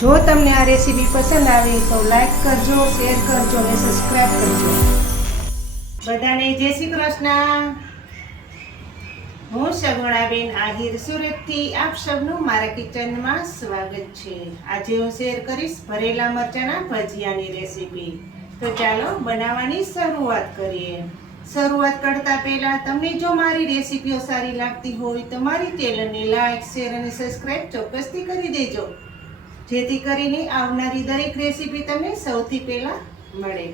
જો તમને આ રેસીપી પસંદ આવે તો લાઈક કરજો, શેર કરજો અને સબસ્ક્રાઈબ કરજો. બધાને જય શ્રી કૃષ્ણ. હું સગુણાબેન આહિર સુરતથી આપ સૌનું મારા કિચનમાં સ્વાગત છે. આજે હું શેર કરીશ ભરેલા મરચાંના ભજીયાની રેસીપી. તો ચાલો બનાવવાની શરૂઆત કરીએ. શરૂઆત કરતા પહેલા તમને જો મારી રેસીપીઓ સારી લાગતી હોય તો મારી ચેનલને લાઈક, શેર અને સબસ્ક્રાઈબ ચોક્કસથી કરી દેજો, જેથી કરીને આવનારી દરેક રેસીપી તમને સૌથી પહેલાં મળે.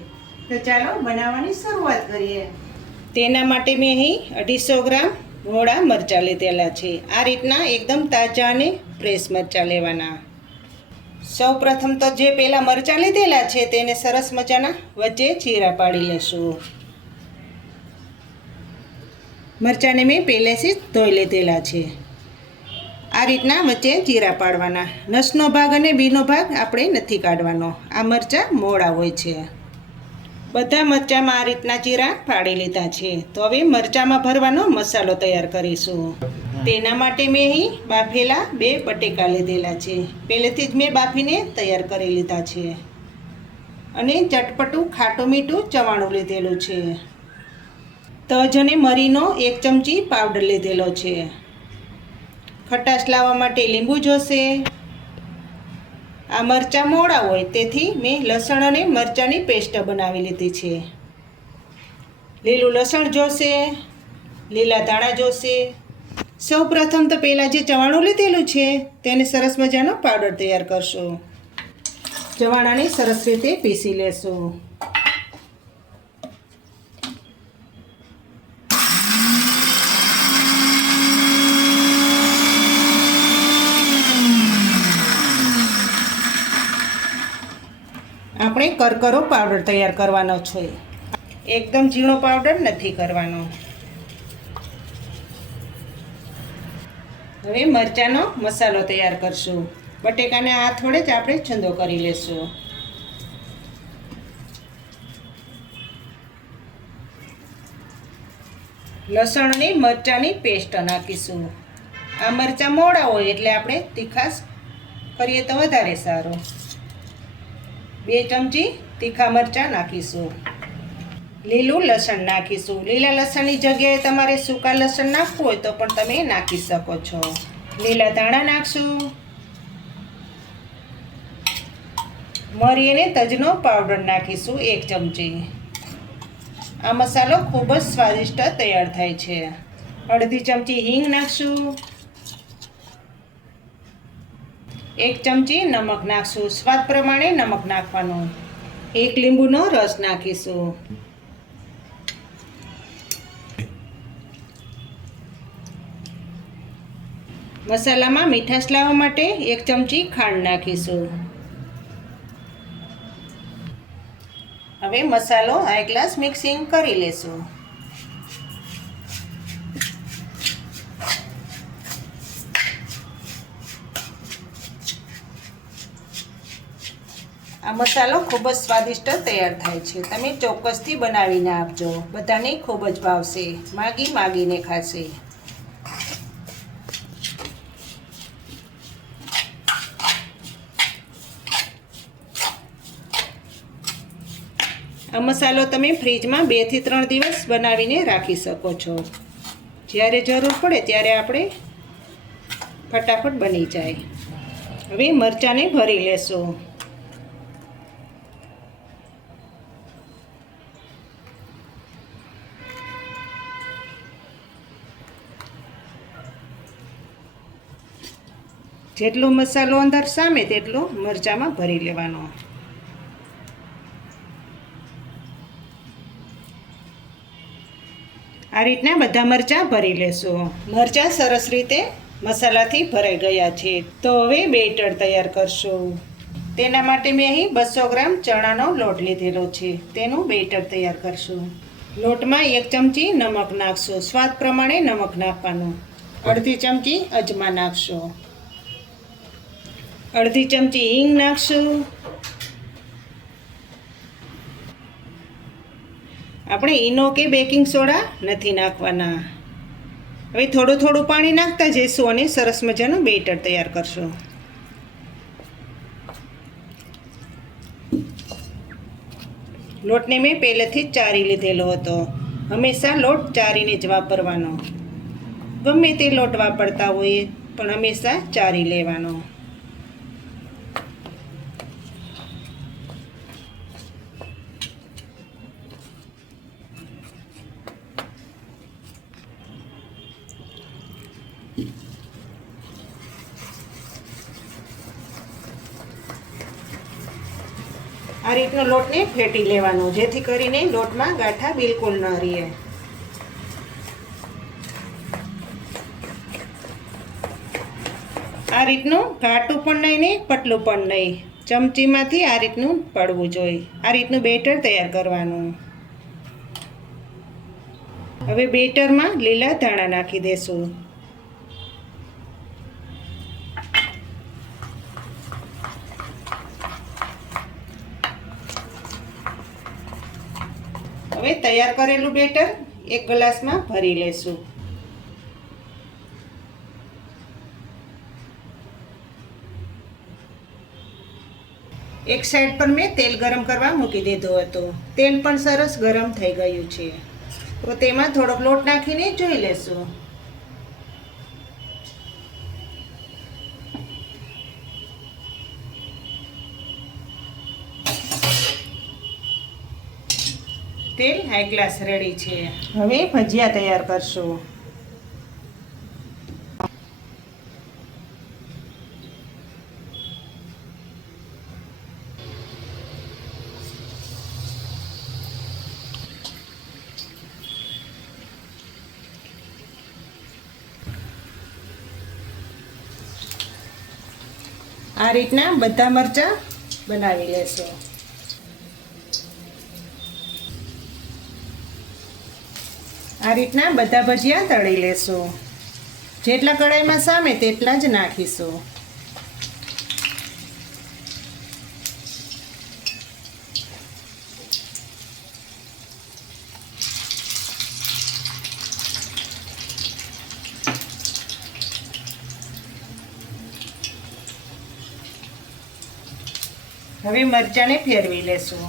તો ચાલો બનાવવાની શરૂઆત કરીએ. તેના માટે મેં અહીં 250 ગ્રામ મોળા મરચાં લીધેલા છે. આ રીતના એકદમ તાજા અને ફ્રેશ મરચાં લેવાના. સૌ પ્રથમ તો જે પહેલાં મરચાં લીધેલા છે તેને સરસ મજાના વચ્ચે ચીરા પાડી લેશું. મરચાંને મેં પહેલેથી જ ધોઈ લીધેલા છે. આ રીતના વચ્ચે ચીરા પાડવાના. નસનો ભાગ અને બીનો ભાગ આપણે નથી કાઢવાનો. આ મરચાં મોળા હોય છે. બધા મરચાંમાં આ રીતના ચીરા પાડી લીધા છે. તો હવે મરચાંમાં ભરવાનો મસાલો તૈયાર કરીશું. તેના માટે મેં અહીં બાફેલા 2 બટેકા લીધેલા છે. પહેલેથી જ મેં બાફીને તૈયાર કરી લીધા છે. અને ચટપટું ખાટું મીઠું ચવાણું લીધેલું છે. તજ અને મરીનો 1 ચમચી પાવડર લીધેલો છે. ખટાશ લાવવા માટે લીંબુ જોશે. આ મરચાં મોળા હોય તેથી મેં લસણ અને મરચાંની પેસ્ટ બનાવી લીધી છે. લીલું લસણ જોશે, લીલા ધાણા જોશે. સૌ પ્રથમ તો પહેલાં જે ચવાણું લીધેલું છે તેને સરસ મજાનો પાવડર તૈયાર કરશું. ચવાણાને સરસ રીતે પીસી લેશું. આપણે કરકરો પાવડર તૈયાર કરવાનો છે. એકદમ ઝીણો પાવડર નથી કરવાનો. હવે મરચાંનો મસાલો તૈયાર કરશું. બટેકાને હાથ વડે જ આપણે છંદો કરી લેશું. લસણની મરચાંની પેસ્ટ નાખીશું. આ મરચાં મોળા હોય એટલે આપણે તીખાશ કરીએ તો વધારે સારું. 2 ચમચી તીખા મરચાં નાખીશું. લીલું લસણ નાખીશું. લીલા લસણની જગ્યાએ તમારે સૂકા લસણ નાખવું હોય તો પણ તમે નાખી શકો છો. લીલા ધાણા નાખશું. મરી અને તજનો પાવડર નાખીશું 1 ચમચી. આ મસાલો ખૂબ જ સ્વાદિષ્ટ તૈયાર થાય છે. અડધી ચમચી હિંગ નાખશું. 1 ચમચી નમક નાખશું. સ્વાદ પ્રમાણે નમક નાખવાનું. 1 લીંબુનો રસ નાખીશું. મસાલામાં મીઠાશ લાવવા માટે 1 ચમચી ખાંડ નાખીશું. હવે મસાલો 1 ગ્લાસ મિક્સિંગ કરી લેશું. આ મસાલો ખૂબ જ સ્વાદિષ્ટ તૈયાર થાય છે. તમે ચોક્કસથી બનાવીને આપજો. બધાને ખૂબ જ ભાવશે. માગીને ખાશે. આ મસાલો તમે ફ્રીજમાં 2 થી 3 દિવસ બનાવીને રાખી શકો છો. જ્યારે જરૂર પડે ત્યારે આપણે ફટાફટ બની જાય. હવે મરચાંને ભરી લેશું. જેટલો મસાલો અંદર સામે તેટલો મરચાંમાં ભરી લેવાનો. આ રીતના બધા મરચાં ભરી લેશું. મરચાં સરસ રીતે મસાલાથી ભરાઈ ગયા છે. તો હવે બેટર તૈયાર કરશું. તેના માટે મેં અહીં 200 ગ્રામ ચણાનો લોટ લીધેલો છે. તેનું બેટર તૈયાર કરશું. લોટમાં 1 ચમચી નમક નાખશું. સ્વાદ પ્રમાણે નમક નાખવાનું. અડધી ચમચી અજમા નાખશું. અડધી ચમચી હિંગ નાખશું. આપણે ઈનો કે બેકિંગ સોડા નથી નાખવાના. હવે થોડું થોડું પાણી નાખતા જઈશું અને સરસ મજાનું બેટર તૈયાર કરશું. લોટને મેં પહેલેથી જ ચારી લીધેલો હતો. હંમેશા લોટ ચારીને જ વાપરવાનો. ગમે તે લોટ વાપરતા હોઈએ પણ હંમેશા ચારી લેવાનો. આ રીતનો લોટને ફેટી લેવાનો, જેથી કરીને લોટમાં ગાંઠા બિલકુલ ન રહે. આ રીતનું ઘાટું પણ નહીં ને પતલું પણ નહીં, ચમચીમાંથી આ રીતનું પડવું જોઈએ. આ રીતનું બેટર તૈયાર કરવાનું. હવે બેટરમાં લીલા ધાણા નાખી દેશું. હવે તૈયાર કરેલું બેટર એક ગ્લાસમાં ભરી લેશું. એક સાઈડ પર મેં તેલ ગરમ કરવા મૂકી દીધું હતું. તેલ પણ સરસ ગરમ થઈ ગયું છે. તો તેમાં થોડોક લોટ નાખીને જોઈ લેશું. તેલ હાઈ ગ્લાસ રેડી છે. હવે ભજીયા તૈયાર કરશું. આ રીતના બધા મરચાં બનાવી લેશું. આ રીતના બધા ભજીયા તળી લેશું. જેટલા કઢાઈમાં સામે તેટલા જ નાખીશું. હવે મરચાંને ફેરવી લેશું.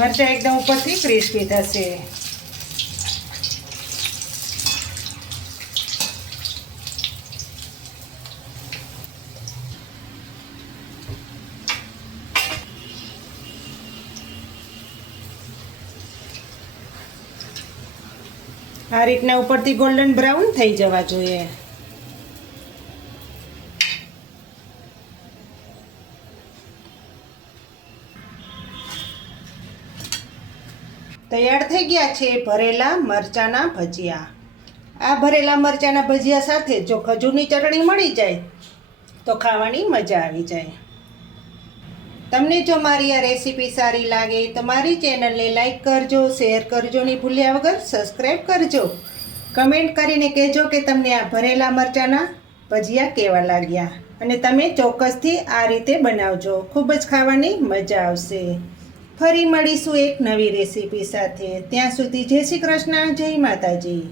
મરચાં એકદમ ઉપરથી ક્રિસ્પી થશે. આ રીતના ઉપરથી ગોલ્ડન બ્રાઉન થઈ જવા જોઈએ. તૈયાર થઈ ગયા છે ભરેલા મરચાંના ભજીયા. આ ભરેલા મરચાંના ભજીયા સાથે જો ખજૂરની ચટણી મળી જાય તો ખાવાની મજા આવી જાય. તમને જો મારી આ રેસીપી સારી લાગે તો મારી ચેનલને લાઈક કરજો, શેર કરજો ને ભૂલ્યા વગર સબસ્ક્રાઈબ કરજો. કમેન્ટ કરીને કહેજો કે તમને આ ભરેલા મરચાંના ભજીયા કેવા લાગ્યા, અને તમે ચોક્કસથી આ રીતે બનાવજો. ખૂબ જ ખાવાની મજા આવશે. ફરી મળીશું એક નવી રેસીપી સાથે. ત્યાં સુધી જય શ્રી કૃષ્ણ, જય માતાજી.